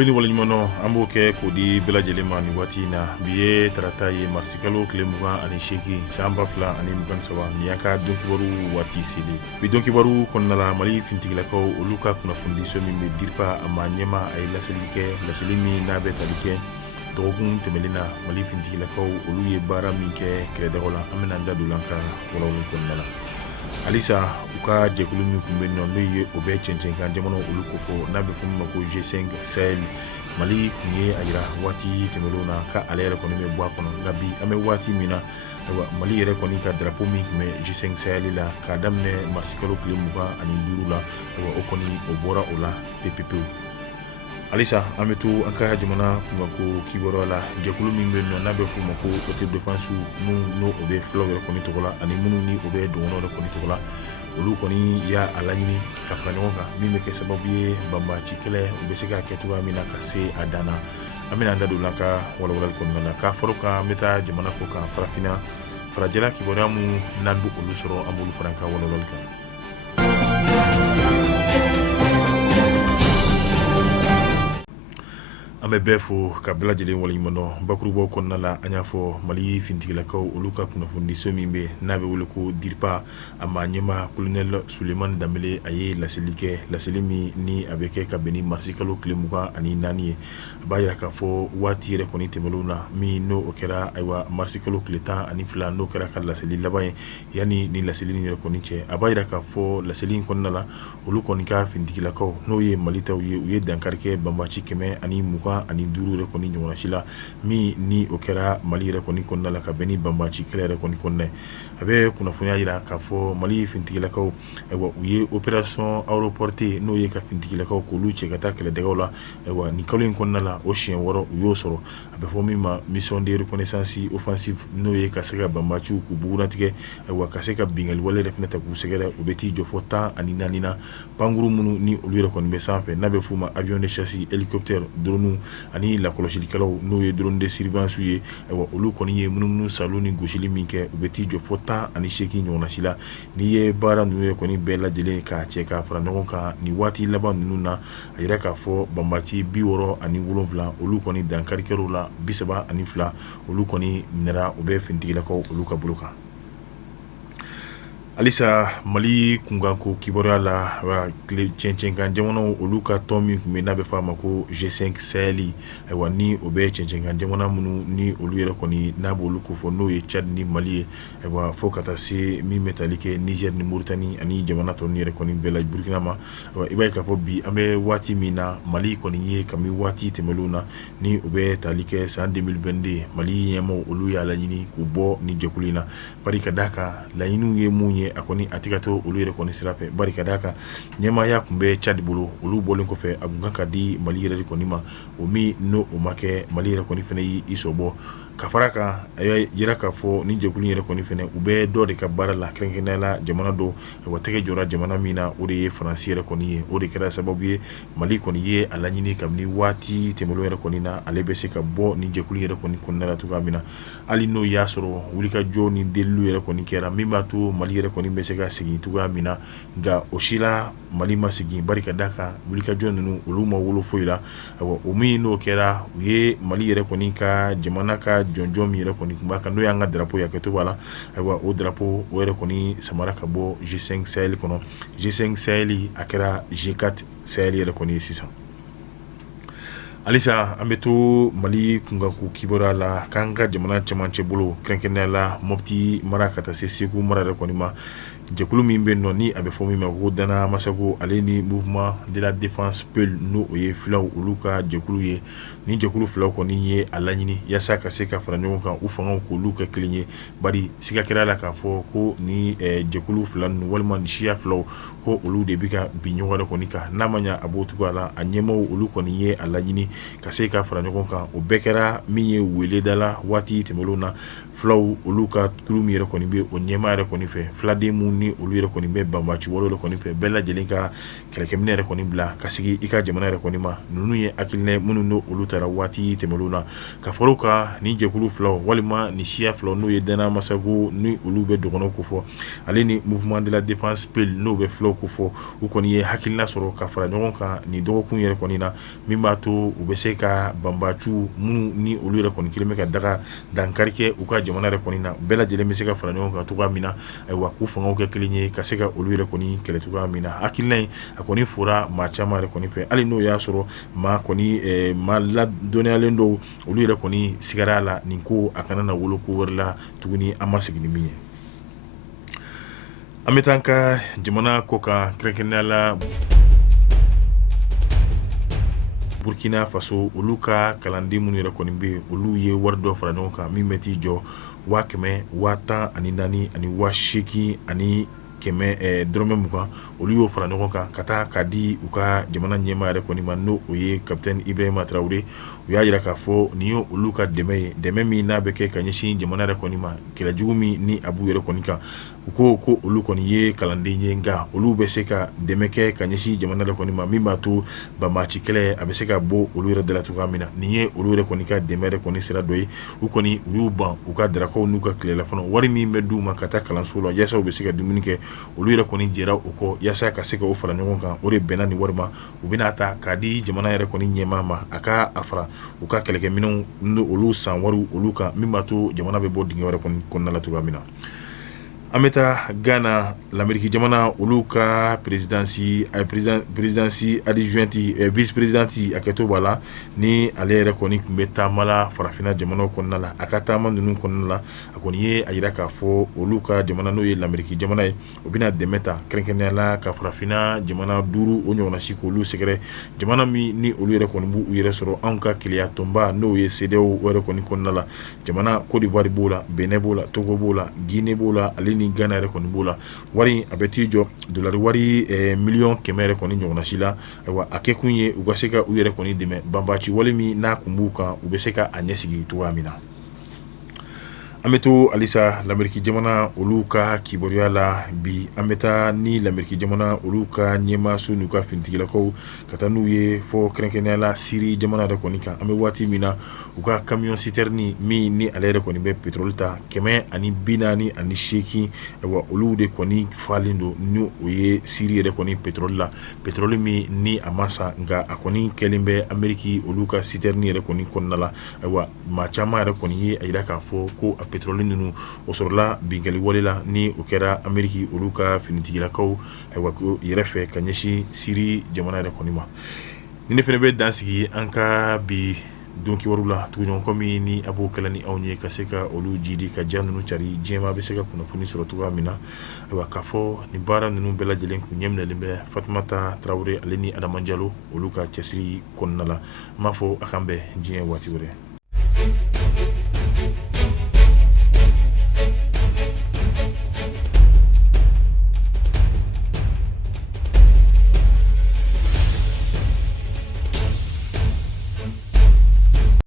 Walini waliɲumanɔ an b'o kɛ k'o di bɛɛ lajɛlen ma nin waati in na bi ye tarata ye marisi kalo tile 28 san 2023 nin y'a ka don kibaru waati seli bi don kibaru kɔnɔna la Mali fintigilakaw olu ka kunnafonidiso min bɛ DIRPA a ma ɲɛma a ye laseli min n'a bɛ tali kɛ dɔgɔkun tɛmɛnen na Mali fintigilakaw olu ye baara min kɛ kɛlɛdaga la an bɛna an da don an ka walawali kɔnɔna la halisa u ka jɛkulu min tun bɛ yen nɔ n'o ye o bɛ cɛncɛn kan jamana olu ko fɔ n'a bɛ fɔ min ma ko G5 Sahel Mali tun ye a jira waati tɛmɛnlenw na ka ale yɛrɛ kɔni bɛ bɔ a kɔnɔ nka bi an bɛ waati min na Mali yɛrɛ kɔni ka drapeau min tun bɛ G5 Sahel la k'a daminɛ marisi kalo tile 25 la o kɔni o bɔra o la pepepewu halisa an bɛ to an ka jamana kunkanko kibaruya la jɛkulu min bɛ yen nɔ n'a bɛ f'o ma ko Haute Défense n'o o bɛ fulaw yɛrɛ kɔni tɔgɔ la ani minnu ni o bɛ dɔgɔnɔw yɛrɛ kɔni tɔgɔ la olu kɔni y'a laɲini ka fara ɲɔgɔn kan min bɛ kɛ sababu ye banbaaci kɛlɛ u bɛ se k'a kɛ cogoya min na ka se a dan na an bɛna an da don an ka walawalali kɔnɔna na k'a fɔra kan an bɛ taa jamana kɔ kan farafinna farajɛla kibaruya mun n'an bɛ olu sɔrɔ an b'olu fara an ka walawalali kan. An bɛ bɛɛ fo ka bɛɛ lajɛlen waleɲumandɔn bakurubaw kɔnɔna la an y'a fɔ Mali fintigilakaw olu ka kunnafonidiso min bɛ n'a bɛ wele ko DIRPA a ma ɲɛma Colonel Sulemani Danbele a ye laseli kɛ laseli min ni a bɛ kɛ ka bɛn ni marisi kalo tile 24 ye a b'a jira k'a fɔ waati yɛrɛ kɔni tɛmɛnlenw na min n'o o kɛra ayiwa marisi kalo tile 12 n'o kɛra ka laseli laban ye yanni ni laseli in yɛrɛ kɔni cɛ a b'a jira k'a fɔ laseli in kɔnɔna la olu kɔni ka fintigilakaw n'o ye Mali taw ye u ye dankari kɛ banbaaci 125 ani 5 yɛrɛ kɔni ɲɔgɔnna si la min ni o kɛra Mali yɛrɛ kɔni kɔnɔna la ka bɛn ni banbaaci kɛlɛ yɛrɛ kɔni kɔnɔna ye a bɛ kunnafoniya jira k'a fɔ Mali fintigilakaw ayiwa u ye opération aéroportée n'o ye ka fintigilakaw k'olu cɛ ka taa kɛlɛdagaw la ayiwa nin kalo in kɔnɔna la o siɲɛ 6 u y'o sɔrɔ a bɛ fɔ min ma mission de reconnaissance offensive n'o ye ka se ka banbaaciw k'u bugunatigɛ ayiwa ka se ka bingali wale yɛrɛ fɛnɛ ta k'u sɛgɛrɛ u bɛ t'i jɔ fɔ 14 na pankuru minnu ni olu yɛrɛ kɔni bɛ sanfɛ n'a bɛ f'u ma avion de chasse hélicoptère drone ani lakɔlɔsilikɛlaw n'o ye drone de surveillance ye ayiwa olu kɔni ye munumunu salo ni gosili min kɛ u bɛ t'i jɔ fɔ 18 ɲɔgɔnna si la n'i ye baara ninnu yɛrɛ kɔni bɛɛ lajɛlen k'a cɛ k'a fara ɲɔgɔn kan nin waati laban ninnu na a yira k'a fɔ banbaaci 67 olu kɔni dankari kɛr'u la 32 olu kɔni minɛra u bɛ fintigilakaw olu ka bolo kan. Halisa Mali kunkanko kibaruya la cɛncɛn kan jamanaw olu ka tɔn min tun bɛ n'a bɛ f'a ma ko G5 Sahel ayiwa ni o bɛ cɛncɛn kan jamana minnu ni olu yɛrɛ kɔni n'a b'olu ko fɔ n'o ye Tchad ni Mali ye ayiwa fo ka taa se min bɛ tali kɛ Niger ni Mauritanie ani jamana tɔ ninnu yɛrɛ kɔni bɛɛ la Burkina ma ayiwa i b'a ye k'a fɔ bi an bɛ waati min na Mali kɔni ye kabini waati tɛmɛnlenw na ni o bɛ tali kɛ san 2022 Mali ɲɛmaaw olu y'a laɲini k'u bɔ ni jɛkulu in na bari ka d'a kan laɲiniw ye mun ye a kɔni a tɛ ka to olu yɛrɛ kɔni sira fɛ bari ka d'a kan ɲɛmaaya tun bɛ Tchad bolo olu bɔlen kɔfɛ a tun kan ka di Mali yɛrɛ de kɔni ma o min n'o o ma kɛ Mali yɛrɛ kɔni fɛnɛ y'i sɔbɔ ka fara kan a y'a jira k'a fɔ ni jɛkulu yɛrɛ kɔni fɛnɛ u bɛ dɔ de ka baara la kɛrɛnkɛrɛnnenya la jamana dɔ wa tɛgɛ jɔra jamana min na o de ye Faransi yɛrɛ kɔni ye o de kɛra sababu ye Mali kɔni ye a laɲini kabini waati tɛmɛnlenw yɛrɛ kɔni na ale bɛ se ka bɔ ni jɛkulu yɛrɛ kɔni kɔnɔna la cogoya min na hali n'o y'a sɔrɔ wulikajɔ ni deliliw yɛrɛ kɔni kɛra min b'a to Mali yɛrɛ kɔni bɛ se ka segin cogoya min na nka o si la Mali ma segin bari ka d'a kan wulikajɔ ninnu olu ma wolo foyi la ayiwa o min n'o kɛra u ye Mali yɛrɛ kɔni ka jamana ka jɔnjɔn min yɛrɛ kɔni tun b'a kan n'o y'an ka drapeau ye hakɛto b'a la ayiwa o drapeau o yɛrɛ kɔni samara ka bɔ G5 Sahel kɔnɔ G5 Sahel a kɛra G4 Sahel yɛrɛ kɔni ye sisan. Halisa an bɛ to Mali kunkanko kibaruya la k'an ka jamana cɛmancɛ bolo kɛrɛnkɛrɛnnenya la Mopti mara ka taa se Segu mara yɛrɛ kɔni ma jɛkulu min bɛ yen nɔ ni a bɛ fɔ min ma ko Dana Masako ale ni mouvement de la défense PEUL n'o o ye filaw olu ka jɛkulu ye ni jɛkulu filaw kɔni ye a laɲini yaasa ka se ka fara ɲɔgɔn kan u fangaw k'olu kɛ kelen ye bari siga kɛra la k'a fɔ ko ni jɛkulu fila ninnu walima ni siya filaw ko olu de bɛ ka bin ɲɔgɔn yɛrɛ kɔni kan n'a ma ɲɛ a b'o cogoya la a ɲɛmaaw olu kɔni ye a laɲini ka se ka fara ɲɔgɔn kan o bɛɛ kɛra min ye weleda la waati tɛmɛnlenw na filaw olu ka kulu min yɛrɛ kɔni bɛ o ɲɛmaa yɛrɛ kɔni fɛ filaden mun ni olu yɛrɛ kɔni bɛ banbaci wale kɔni fɛ bɛɛ lajɛlen ka kɛlɛkɛminɛ yɛrɛ kɔni bila ka sigi i ka jamana yɛrɛ kɔni ma ninnu ye hakilina minnu n'o olu taara waati tɛmɛnw na ka fɔlɔ ka ni jɛkulu filaw walima ni siya filaw n'o ye Dana Masago ni olu bɛ dɔgɔnɔ ko fɔ ale ni Mouvement de la Défense PEL n'o bɛ filaw ko fɔ u kɔni ye hakilina sɔrɔ ka fara ɲɔgɔn kan ni dɔgɔkun yɛrɛ kɔni na min b'a to u bɛ se ka banbaciw minnu ni olu yɛrɛ kɔni kelen bɛ ka daga dankari kɛ u ka jamana yɛrɛ kɔni na bɛɛ lajɛlen bɛ se ka fara ɲɔgɔn kan cogoya min na ayiwa k'u fangaw kɛ kelen ye ka se ka olu yɛrɛ kɔni kɛlɛ cogoya min na hakilina in a kɔni fɔra maa caman yɛrɛ kɔni fɛ hali n'o y'a sɔrɔ maa kɔni maa ladɔnniyalen dɔw olu yɛrɛ kɔni sigara a la nin ko a kana na wolo ko wɛrɛ la tuguni an ma segin ni min ye an bɛ taa an ka jamana kɔ kan kɛrɛnkɛrɛnnenya la Burkina Faso olu ka kalanden minnu yɛrɛ kɔni bɛ yen olu ye wari dɔ fara ɲɔgɔn kan min bɛ t'i jɔ 100,000, 14,000 ani 80,000 ani dɔrɔmɛ 20 olu y'o fara ɲɔgɔn kan ka taa k'a di u ka jamana ɲɛmaa yɛrɛ kɔni ma n'o o ye Capitaine Ibrahima Traoré u y'a jira k'a fɔ nin ye olu ka dɛmɛ ye dɛmɛ min n'a bɛ kɛ ka ɲɛsin jamana yɛrɛ kɔni ma kɛlɛ jugu min ni a b'u yɛrɛ kɔni kan u ko olu kɔni ye kalanden ye nka olu bɛ se ka dɛmɛ kɛ ka ɲɛsin jamana yɛrɛ kɔni ma min b'a to banbaci kɛlɛ a bɛ se ka bɔ olu yɛrɛ da la cogoya min na nin ye olu yɛrɛ kɔni ka dɛmɛ yɛrɛ kɔni sira dɔ ye u kɔni u y'u ban u ka darakaw n'u ka tilela fana wari min bɛ d'u ma ka taa kalanso la yaasa u bɛ se ka dumuni kɛ olu yɛrɛ kɔni jɛra u kɔ yaasa ka se ka o fara ɲɔgɔn kan o de bɛnna ni wari ma u bɛna ta k'a di jamana yɛrɛ kɔni ɲɛmaa ma a ka a fara u ka kɛlɛkɛminɛnw olu san wariw olu kan min b'a to jamana bɛ bɔ dingɛ wɛrɛ kɔni kɔnɔna la cogoya min na an bɛ taa Ghana l'Amérique jamana olu ka présidence adjointe vice présidente a kɛtɔ b'a la ni ale yɛrɛ kɔni tun bɛ taama la farafinna jamanaw kɔnɔna la a ka taama ninnu kɔnɔna la a kɔni ye a jira k'a fɔ olu ka jamana n'o ye l'Amérique jamana ye u bɛna dɛmɛ ta kɛrɛnkɛrɛnnenya la ka farafinna jamana 5 o ɲɔgɔnna si k'olu sɛgɛrɛ jamana min ni olu yɛrɛ kɔni b'u yɛrɛ sɔrɔ anw ka keleya tɔnba n'o ye CEDEAO yɛrɛ kɔni kɔnɔna la jamana Côte d'Ivoire b'o la Benin b'o la Togo b'o la Guinée b'o la ale ni Ghana yɛrɛ kɔni b'o la wari a bɛ t'i jɔ dolari wari miliyɔn 100 yɛrɛ kɔni ɲɔgɔnna si la ayiwa a kɛ kun ye u ka se ka u yɛrɛ kɔni dɛmɛ banbaci wale min n'a kun b'u kan u bɛ se ka a ɲɛsigi cogoya min na an bɛ to halisa l'Amérique jamana olu ka kibaruya la bi an bɛ taa ni l'Amérique jamana olu ka ɲɛmaaso n'u ka finitigilakaw ka taa n'u ye fɔ kɛrɛnkɛrɛnnenya la Syrie jamana yɛrɛ kɔni kan an bɛ waati min na u ka camion citerne min ni ale yɛrɛ kɔni bɛ pétrole ta 448 ayiwa olu de kɔni falen don ni o ye Syrie yɛrɛ kɔni pétrole la pétrole min ni a ma sa nka a kɔni kɛlen bɛ Amérique olu ka citerne yɛrɛ kɔni kɔnɔna la ayiwa maa caman yɛrɛ kɔni ye a jira k'a fɔ ko a pétrole ninnu o sɔrɔla binkali wale la ni o kɛra Amérique olu ka finitigilakaw ayiwa ko yɛrɛ fɛ ka ɲɛsin Syrie jamana yɛrɛ kɔni ma ni ne fana bɛ dan sigi an ka bi don kibaru la tuguɲɔgɔnkɔ min ni a b'o kɛla ni anw ye ka se ka olu jidi ka ja ninnu cari diɲɛma bɛ se ka kunnafoni sɔrɔ cogoya min na ayiwa k'a fɔ nin baara ninnu bɛɛ lajɛlen kun ɲɛminɛlen bɛ Fatumata Traoré ale ni Adama Jalo olu ka cɛsiri kɔnɔna la n b'a fɔ a kan bɛn diɲɛ waati wɛrɛ